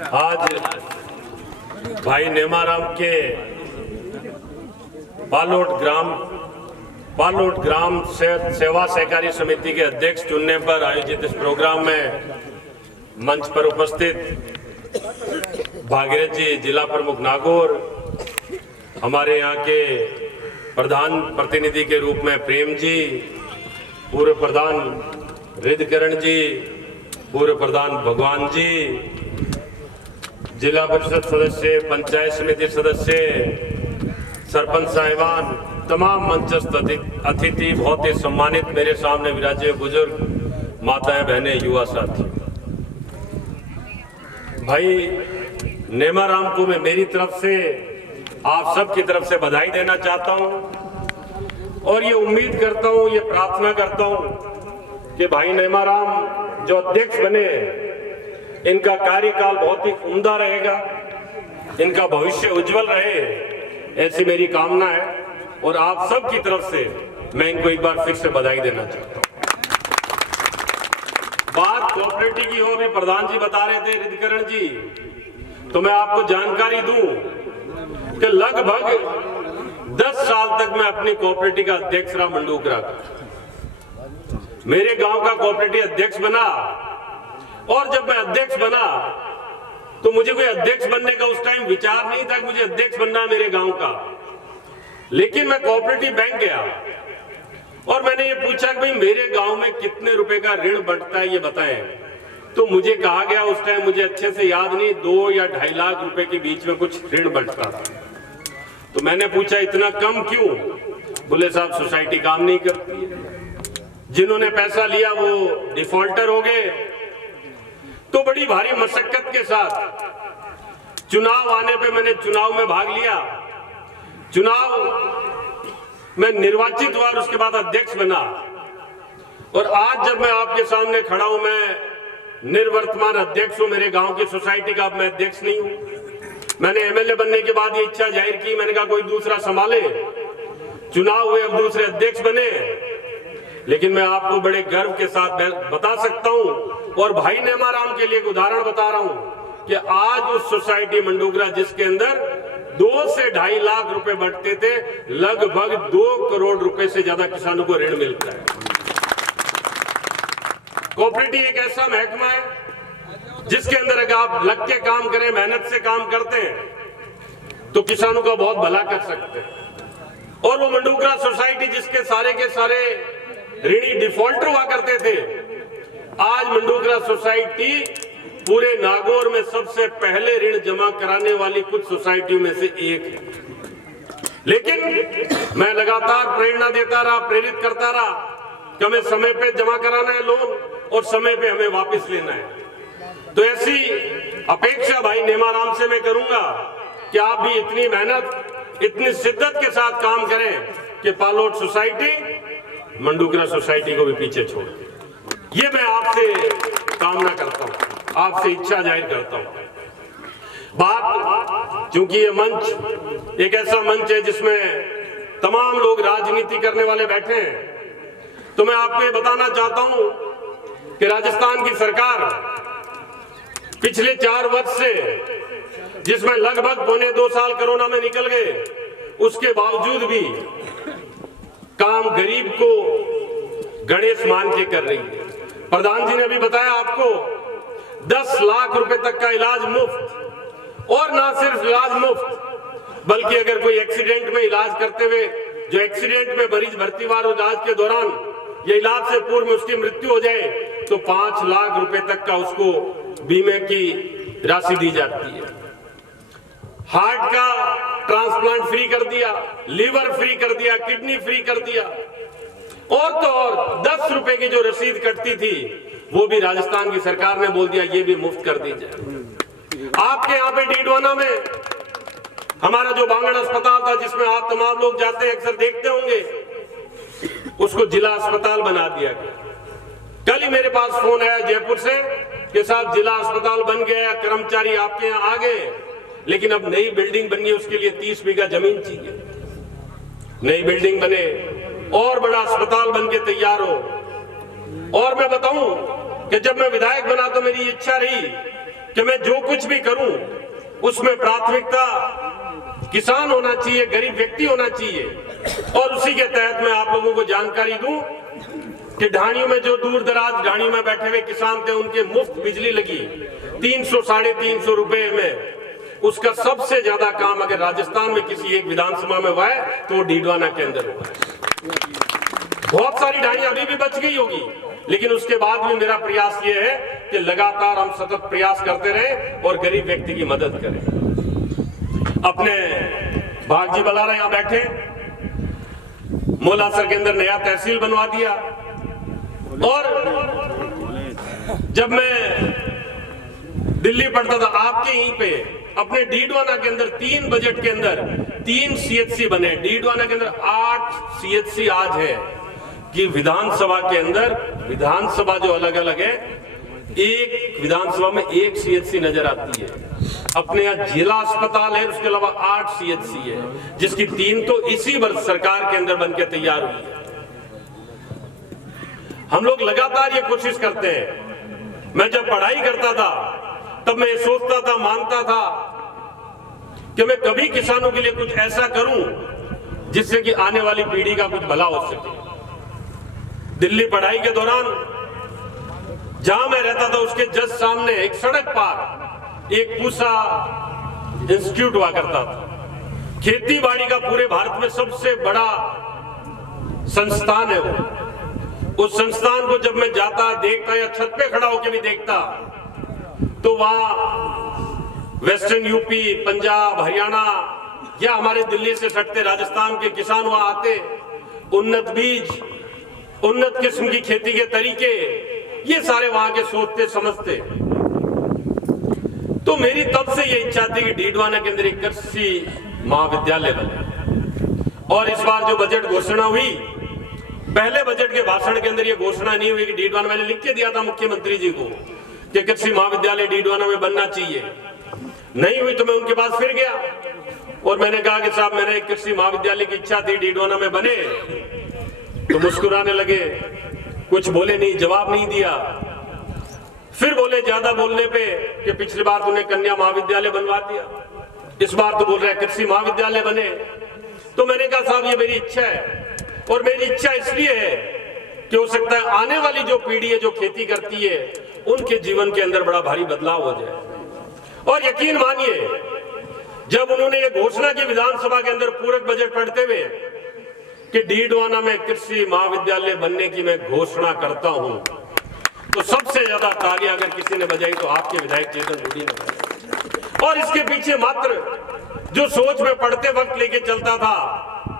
आज भाई नेमाराम के पालोट ग्राम सेवा सहकारी समिति के अध्यक्ष चुनने पर आयोजित इस प्रोग्राम में मंच पर उपस्थित भागीरथ जी, जिला प्रमुख नागौर, हमारे यहाँ के प्रधान प्रतिनिधि के रूप में प्रेम जी, पूर्व प्रधान रिद्धकिरण जी, पूर्व प्रधान भगवान जी, जिला परिषद सदस्य, पंचायत समिति सदस्य, सरपंच साहिबान, तमाम मंचस्थ अतिथि, बहुत ही सम्मानित मेरे सामने विराजे बुजुर्ग, माताएं, बहनें, युवा साथी, भाई नेमाराम को मैं मेरी तरफ से, आप सब की तरफ से बधाई देना चाहता हूं और ये उम्मीद करता हूं, ये प्रार्थना करता हूं कि भाई नेमाराम जो अध्यक्ष बने, इनका कार्यकाल बहुत ही उम्दा रहेगा, इनका भविष्य उज्जवल रहे, ऐसी मेरी कामना है और आप सब की तरफ से मैं इनको एक बार फिर से बधाई देना चाहता हूं। बात कोऑपरेटिव की हो, भी प्रधान जी बता रहे थे, रिद्धकिरण जी, तो मैं आपको जानकारी दूं कि लगभग 10 साल तक मैं अपनी कोऑपरेटिव का अध्यक्ष रहा मंडूकरा का। मेरे गांव का कोऑपरेटिव अध्यक्ष बना और जब मैं अध्यक्ष बना तो मुझे कोई अध्यक्ष बनने का उस टाइम विचार नहीं था कि मुझे अध्यक्ष बनना है मेरे गांव का, लेकिन मैं कोऑपरेटिव बैंक गया और मैंने ये पूछा कि भाई मेरे गांव में कितने रुपए का ऋण बंटता है, ये बताएं। तो मुझे कहा गया, उस टाइम मुझे अच्छे से याद नहीं, 2 या 2.5 लाख रुपए के बीच में कुछ ऋण बंटता था। तो मैंने पूछा इतना कम क्यों? बोले साहब सोसाइटी काम नहीं करती है, जिन्होंने पैसा लिया वो डिफॉल्टर हो गए। तो बड़ी भारी मशक्कत के साथ चुनाव आने पे मैंने चुनाव में भाग लिया, चुनाव में निर्वाचित हुआ और उसके बाद अध्यक्ष बना। और आज जब मैं आपके सामने खड़ा हूं, मैं निर्वर्तमान अध्यक्ष हूं मेरे गांव की सोसाइटी का, अब मैं अध्यक्ष नहीं हूं। मैंने एमएलए बनने के बाद ये इच्छा जाहिर की, मैंने कहा कोई दूसरा संभाले, चुनाव हुए, अब दूसरे अध्यक्ष बने। लेकिन मैं आपको बड़े गर्व के साथ बता सकता हूं और भाई नेमाराम के लिए एक उदाहरण बता रहा हूं कि आज उस सोसाइटी मंडूकरा जिसके अंदर 2 से 2.5 लाख रुपए बंटते थे, लगभग 2 करोड़ रुपए से ज्यादा किसानों को ऋण मिलता है। कोऑपरेटिव एक ऐसा महकमा है जिसके अंदर अगर आप लग के काम करें, मेहनत से काम करते हैं तो किसानों का बहुत भला कर सकते हैं। और वो मंडूकरा सोसाइटी जिसके सारे के सारे ऋणी डिफॉल्टर हुआ करते थे, आज मंडूकरा सोसाइटी पूरे नागौर में सबसे पहले ऋण जमा कराने वाली कुछ सोसाइटियों में से एक है। लेकिन मैं लगातार प्रेरणा देता रहा, प्रेरित करता रहा कि हमें समय पे जमा कराना है लोन और समय पे हमें वापस लेना है। तो ऐसी अपेक्षा भाई नेमाराम से मैं करूंगा कि आप भी इतनी मेहनत, इतनी शिद्दत के साथ काम करें कि पालोट सोसाइटी मंडूकरा सोसाइटी को भी पीछे छोड़ दे। ये मैं आपसे कामना करता हूं, आपसे इच्छा जाहिर करता हूं। बात, क्योंकि ये मंच एक ऐसा मंच है जिसमें तमाम लोग राजनीति करने वाले बैठे हैं, तो मैं आपको ये बताना चाहता हूं कि राजस्थान की सरकार पिछले 4 वर्ष से, जिसमें लगभग 1.25 साल कोरोना में निकल गए, उसके बावजूद भी काम गरीब को गणेश मान के कर रही है। प्रधान जी ने अभी बताया आपको 10 लाख रुपए तक का इलाज मुफ्त, और ना सिर्फ इलाज मुफ्त बल्कि अगर कोई एक्सीडेंट में इलाज करते हुए, जो एक्सीडेंट में मरीज भर्ती हुआ इलाज के दौरान या इलाज से पूर्व में उसकी मृत्यु हो जाए तो 5 लाख रुपए तक का उसको बीमे की राशि दी जाती है। हार्ट का ट्रांसप्लांट फ्री कर दिया, लीवर फ्री कर दिया, किडनी फ्री कर दिया, और तो और 10 रुपए की जो रसीद कटती थी वो भी राजस्थान की सरकार ने बोल दिया ये भी मुफ्त कर दी जाए। आपके यहाँ पे डीडवाना में हमारा जो बांगड़ अस्पताल था, जिसमें आप तमाम लोग जाते हैं, अक्सर देखते होंगे, उसको जिला अस्पताल बना दिया गया। कल ही मेरे पास फोन आया जयपुर से कि साहब जिला अस्पताल बन गया, कर्मचारी आपके यहाँ आ गए, लेकिन अब नई बिल्डिंग बननी है, उसके लिए 30 बीघा जमीन चाहिए। नई बिल्डिंग बने और बड़ा अस्पताल बन के तैयार हो। और मैं बताऊं कि जब मैं विधायक बना तो मेरी इच्छा रही कि मैं जो कुछ भी करूं उसमें प्राथमिकता किसान होना चाहिए, गरीब व्यक्ति होना चाहिए। और उसी के तहत मैं आप लोगों को जानकारी दूं कि ढाणियों में जो दूर दराज ढाणियों में बैठे हुए किसान थे, उनके मुफ्त बिजली लगी 300 साढ़े 300 रुपए में। उसका सबसे ज्यादा काम अगर राजस्थान में किसी एक विधानसभा में हुआ है तो वो डीडवाना के अंदर हुआ है। बहुत सारी ढाणियां अभी भी बच गई होगी, लेकिन उसके बाद भी मेरा प्रयास ये है कि लगातार हम सतत प्रयास करते रहें और गरीब व्यक्ति की मदद करें। अपने भागजी बलारा यहां बैठे, मोलासर के अंदर नया तहसील बनवा दिया। और जब मैं दिल्ली पढ़ता था आपके यहीं पे अपने डीडवाना के अंदर 3 बजट के अंदर 3 CHC बने। डीडवाना के अंदर 8 CHC आज है कि विधानसभा के अंदर, विधानसभा जो अलग अलग है, एक विधानसभा में 1 CHC नजर आती है। अपने यहाँ जिला अस्पताल है, उसके अलावा 8 CHC है, जिसकी 3 तो इसी वर्ष सरकार के अंदर बनकर तैयार हुई है। हम लोग लगातार ये कोशिश करते हैं। मैं जब पढ़ाई करता था तब मैं ये सोचता था, मानता था कि मैं कभी किसानों के लिए कुछ ऐसा करूं जिससे कि आने वाली पीढ़ी का कुछ भला हो सके। दिल्ली पढ़ाई के दौरान जहां मैं रहता था उसके जस्ट सामने एक सड़क पार एक पूसा इंस्टीट्यूट हुआ करता था। खेती बाड़ी का पूरे भारत में सबसे बड़ा संस्थान है वो। उस संस्थान को जब मैं जाता, देखता या छत पे खड़ा होकर भी देखता तो वहां वेस्टर्न यूपी, पंजाब, हरियाणा या हमारे दिल्ली से सटते राजस्थान के किसान वहां आते। उन्नत बीज, उन्नत किस्म की खेती के तरीके, ये सारे वहां के सोचते समझते। तो मेरी तब से ये इच्छा थी कि डीडवाना के अंदर एक कृषि महाविद्यालय बने। और इस बार जो बजट घोषणा हुई, पहले बजट के भाषण के अंदर ये घोषणा नहीं हुई कि डीडवाना, मैंने लिख के दिया था मुख्यमंत्री जी को कि कृषि महाविद्यालय डीडवाना में बनना चाहिए। नहीं हुई तो मैं उनके पास फिर गया और मैंने कहा कि साहब मैंने एक कृषि महाविद्यालय की इच्छा थी डीडवाना में बने। तो मुस्कुराने लगे, कुछ बोले नहीं, जवाब नहीं दिया। फिर बोले ज्यादा बोलने पे कि पिछली बार तूने कन्या महाविद्यालय बनवा दिया, इस बार तो बोल रहा है कृषि महाविद्यालय बने। तो मैंने कहा साहब ये मेरी इच्छा है, और मेरी इच्छा इसलिए है कि हो सकता है आने वाली जो पीढ़ी है जो खेती करती है उनके जीवन के अंदर बड़ा भारी बदलाव हो जाए। और यकीन मानिए जब उन्होंने ये घोषणा की विधानसभा के अंदर पूरक बजट पढ़ते हुए कि डीडवाना में कृषि महाविद्यालय बनने की मैं घोषणा करता हूं, तो सबसे ज्यादा तालियां अगर किसी ने बजाई तो आपके विधायक चेतन गुडी ने बजाई। और इसके पीछे मात्र जो सोच में पढ़ते वक्त लेके चलता था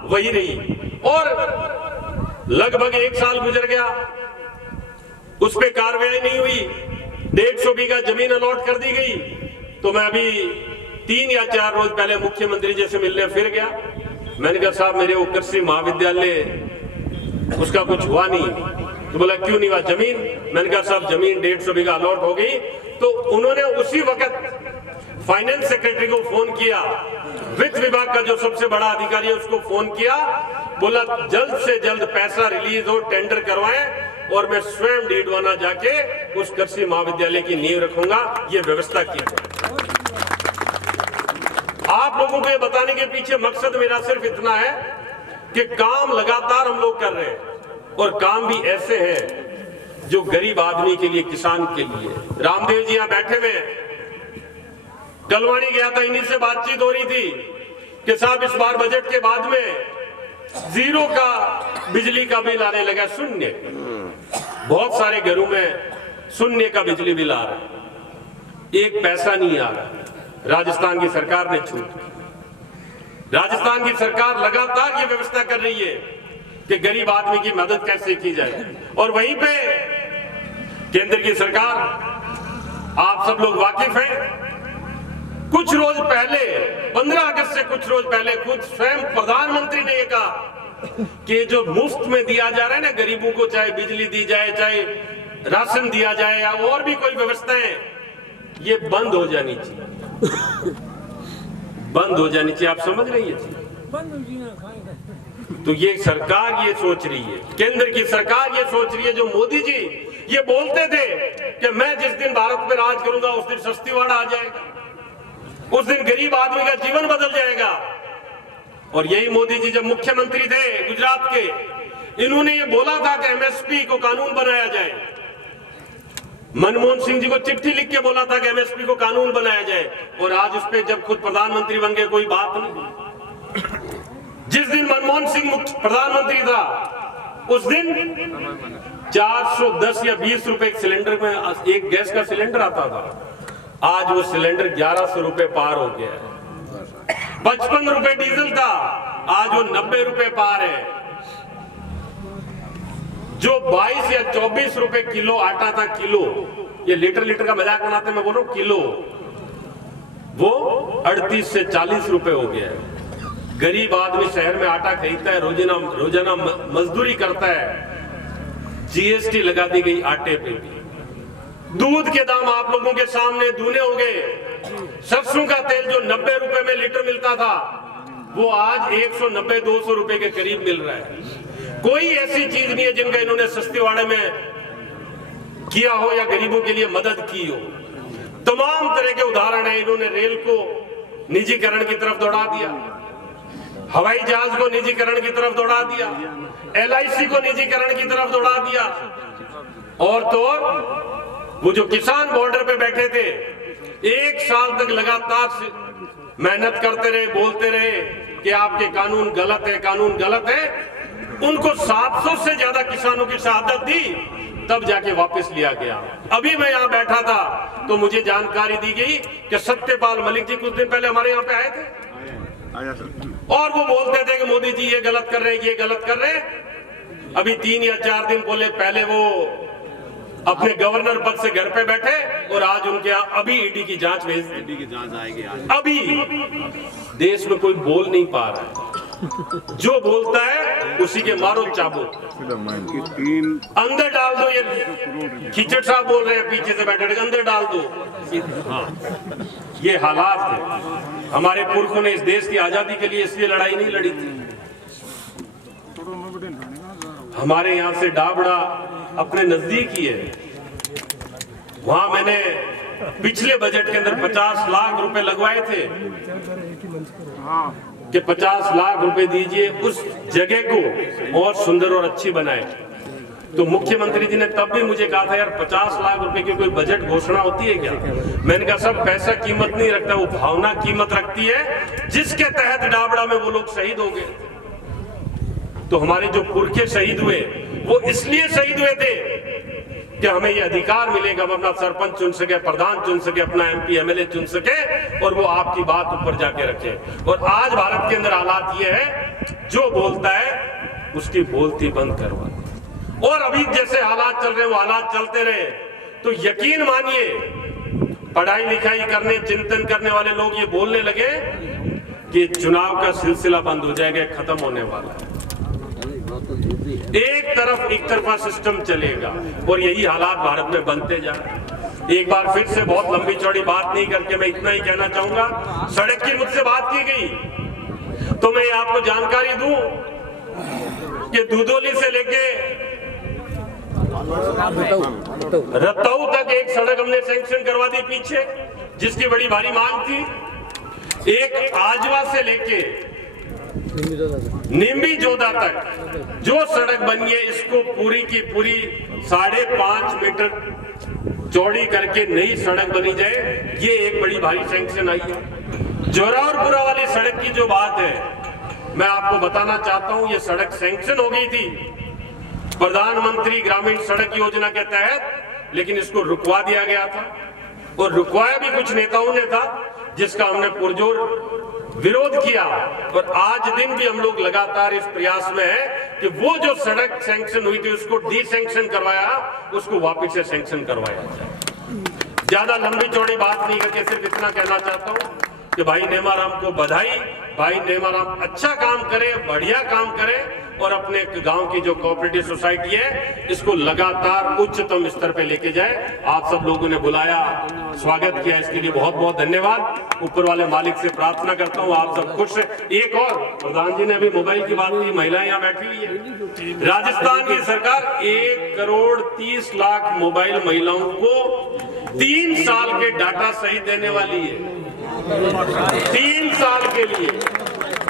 वही रही। और लगभग 1 साल गुजर गया, उस पर कार्रवाई नहीं हुई। 150 बीघा जमीन अलॉट कर दी गई। तो मैं अभी 3 या 4 रोज पहले मुख्यमंत्री जी से मिलने फिर गया। मैंने कहा साहब मेरे वो कृषि महाविद्यालय उसका कुछ हुआ नहीं। तो बोला क्यों नहीं हुआ? जमीन। मैंने कहा साहब जमीन 150 बीघा अलॉट हो गई। तो उन्होंने उसी वक्त फाइनेंस सेक्रेटरी को फोन किया, वित्त विभाग का जो सबसे बड़ा अधिकारी है उसको फोन किया, बोला जल्द से जल्द पैसा रिलीज हो, टेंडर करवाएं और मैं स्वयं डीडवाना जाके उस कृषि महाविद्यालय की नींव रखूंगा। ये व्यवस्था की। आप लोगों को ये बताने के पीछे मकसद मेरा सिर्फ इतना है कि काम लगातार हम लोग कर रहे हैं और काम भी ऐसे हैं जो गरीब आदमी के लिए, किसान के लिए। रामदेव जी यहां बैठे हुए हैं, कलवानी गया था, इन्हीं से बातचीत हो रही थी कि साहब इस बार बजट के बाद में 0 का बिजली का बिल आने लगा, शून्य। बहुत सारे घरों में शून्य का बिजली बिल आ रहा है, 1 पैसा नहीं आ रहा। राजस्थान की सरकार ने छूट। राजस्थान की सरकार लगातार ये व्यवस्था कर रही है कि गरीब आदमी की मदद कैसे की जाए। और वहीं पे केंद्र की सरकार, आप सब लोग वाकिफ हैं, कुछ रोज पहले 15 अगस्त से कुछ रोज पहले खुद स्वयं प्रधानमंत्री ने ये कहा कि जो मुफ्त में दिया जा रहा है ना गरीबों को, चाहे बिजली दी जाए, चाहे राशन दिया जाए या और भी कोई व्यवस्थाएं, ये बंद हो जानी चाहिए। बंद हो जानी चाहिए। आप समझ रही है? तो ये सरकार ये सोच रही है, केंद्र की सरकार ये सोच रही है, जो मोदी जी ये बोलते थे कि मैं जिस दिन भारत में राज करूंगा उस दिन सस्तीवाड़ा आ जाएगा, उस दिन गरीब आदमी का जीवन बदल जाएगा। और यही मोदी जी जब मुख्यमंत्री थे गुजरात के, इन्होंने ये बोला था कि एमएसपी को कानून बनाया जाए। मनमोहन सिंह जी को चिट्ठी लिख के बोला था कि एमएसपी को कानून बनाया जाए, और आज उस पर जब खुद प्रधानमंत्री बन गए कोई बात नहीं। जिस दिन मनमोहन सिंह प्रधानमंत्री था उस दिन 410 या 20 रुपए सिलेंडर में एक गैस का सिलेंडर आता था, आज वो सिलेंडर 1100 रुपए पार हो गया है। 55 रुपए डीजल था, आज वो 90 रुपए पार है। जो 22 या 24 रुपए किलो आटा था, किलो, ये लीटर का मजाक बनाते मैं बोल रहा हूं, किलो, वो 38 से 40 रुपए हो गया है। गरीब आदमी शहर में आटा खरीदता है, रोजाना मजदूरी करता है, जीएसटी लगा दी गई आटे पे भी। दूध के दाम आप लोगों के सामने दूने हो गए। सरसों का तेल जो 90 रुपए में लीटर मिलता था वो आज 190-200 रुपए के करीब मिल रहा है। कोई ऐसी चीज नहीं है जिनका इन्होंने सस्तीवाड़े में किया हो या गरीबों के लिए मदद की हो। तमाम तरह के उदाहरण है। इन्होंने रेल को निजीकरण की तरफ दौड़ा दिया, हवाई जहाज को निजीकरण की तरफ दौड़ा दिया, LIC को निजीकरण की तरफ दौड़ा दिया। और तो वो जो किसान बॉर्डर पे बैठे थे, 1 साल तक लगातार मेहनत करते रहे, बोलते रहे कि आपके कानून गलत है, कानून गलत है। उनको 700 से ज्यादा किसानों की शहादत दी, तब जाके वापस लिया गया। अभी मैं यहाँ बैठा था तो मुझे जानकारी दी गई कि सत्यपाल मलिक जी कुछ दिन पहले हमारे यहाँ पे आए थे, और वो बोलते थे कि मोदी जी ये गलत कर रहे हैं, ये गलत कर रहे हैं। अभी 3 या 4 दिन पहले वो अपने गवर्नर पद से घर पे बैठे, और आज उनके यहाँ अभी ईडी की जांच भेज दी। ईडी की जांच आएगी आज। अभी देश में कोई बोल नहीं पा रहा है, जो बोलता है उसी के मारो चाबुक, अंदर डाल दो। ये खिचड़ साहब बोल रहे हैं पीछे से बैठे, अंदर डाल दो। हाँ, ये हालात है। हमारे पुरखों ने इस देश की आजादी के लिए इसलिए लड़ाई नहीं लड़ी थी। हमारे यहाँ से डाबड़ा अपने नजदीक ही है, वहां मैंने पिछले बजट के अंदर 50 लाख रुपए लगवाए थे कि 50 लाख रुपए दीजिए, उस जगह को और सुंदर और अच्छी बनाए। तो मुख्यमंत्री जी ने तब भी मुझे कहा था, यार 50 लाख रुपए की कोई बजट घोषणा होती है क्या? मैंने कहा सब पैसा कीमत नहीं रखता, वो भावना कीमत रखती है, जिसके तहत डाबड़ा में वो लोग शहीद हो गए। तो हमारे जो पुरखे शहीद हुए वो इसलिए शहीद हुए थे कि हमें ये अधिकार मिलेगा, हम अपना सरपंच चुन सके, प्रधान चुन सके, अपना MP MLA चुन सके, और वो आपकी बात ऊपर जाके रखे। और आज भारत के अंदर हालात ये है, जो बोलता है उसकी बोलती बंद करवा। और अभी जैसे हालात चल रहे वो हालात चलते रहे तो यकीन मानिए, पढ़ाई लिखाई करने, चिंतन करने वाले लोग ये बोलने लगे कि चुनाव का सिलसिला बंद हो जाएगा, खत्म होने वाला है, एक तरफा सिस्टम चलेगा। और यही हालात भारत में बनते जा रहे हैं। एक बार फिर से बहुत लंबी चौड़ी बात नहीं करके मैं इतना ही कहना चाहूंगा, सड़क की मुझसे बात की गई तो मैं आपको जानकारी दूं कि दुधौली से लेके रतऊ तक एक सड़क हमने सैंक्शन करवा दी पीछे, जिसकी बड़ी भारी मांग थी। एक आजवा से लेके निम्बी जोधा तक जो सड़क बनी है, इसको पूरी की पूरी 5.5 मीटर चौड़ी करके नई सड़क बनी जाए, ये एक बड़ी भारी सैंक्शन आई है। जोरावरपुरा वाली सड़क की जो बात है, मैं आपको बताना चाहता हूं, ये सड़क सैंक्शन हो गई थी प्रधानमंत्री ग्रामीण सड़क योजना के तहत, लेकिन इसको रुकवा दिया गया था, और रुकवाया भी कुछ नेताओं ने था, जिसका हमने पुरजोर विरोध किया। और आज दिन भी हम लोग लगातार इस प्रयास में है कि वो जो सड़क सैंक्शन हुई थी उसको डी-सैंक्शन करवाया, उसको वापस से सैंक्शन करवाया जाए। ज्यादा लंबी चौड़ी बात नहीं करके सिर्फ इतना कहना चाहता हूं कि भाई नेमाराम को बधाई, भाई नेमाराम अच्छा काम करे, बढ़िया काम करे, और अपने गांव की जो कोऑपरेटिव सोसाइटी है इसको लगातार उच्चतम स्तर पे लेके जाए। आप सब लोगों ने बुलाया, स्वागत किया, इसके लिए बहुत बहुत धन्यवाद। ऊपर वाले मालिक से प्रार्थना करता हूँ आप सब खुश है। एक और प्रधान जी ने अभी मोबाइल की बात की, महिलाएं यहाँ बैठी हुई है। राजस्थान की सरकार 1,30,00,000 मोबाइल महिलाओं को 3 साल के डाटा सहित देने वाली है, 3 साल के लिए।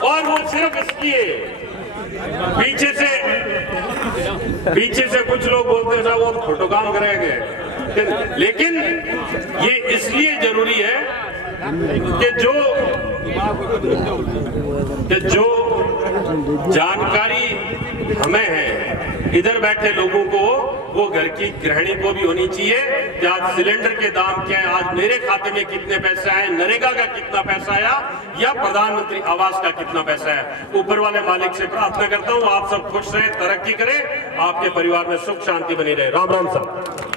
और वो सिर्फ इसलिए पीछे से कुछ लोग बोलते हैं साहब वो फोटो काम करेंगे, लेकिन ये इसलिए जरूरी है कि जो जानकारी हमें है इधर बैठे लोगों को, वो घर की गृहिणी को भी होनी चाहिए कि आज सिलेंडर के दाम क्या है, आज मेरे खाते में कितने पैसे आए, नरेगा का कितना पैसा आया या प्रधानमंत्री आवास का कितना पैसा है। ऊपर वाले मालिक से प्रार्थना करता हूँ आप सब खुश रहे, तरक्की करें, आपके परिवार में सुख शांति बनी रहे। राम राम साहब।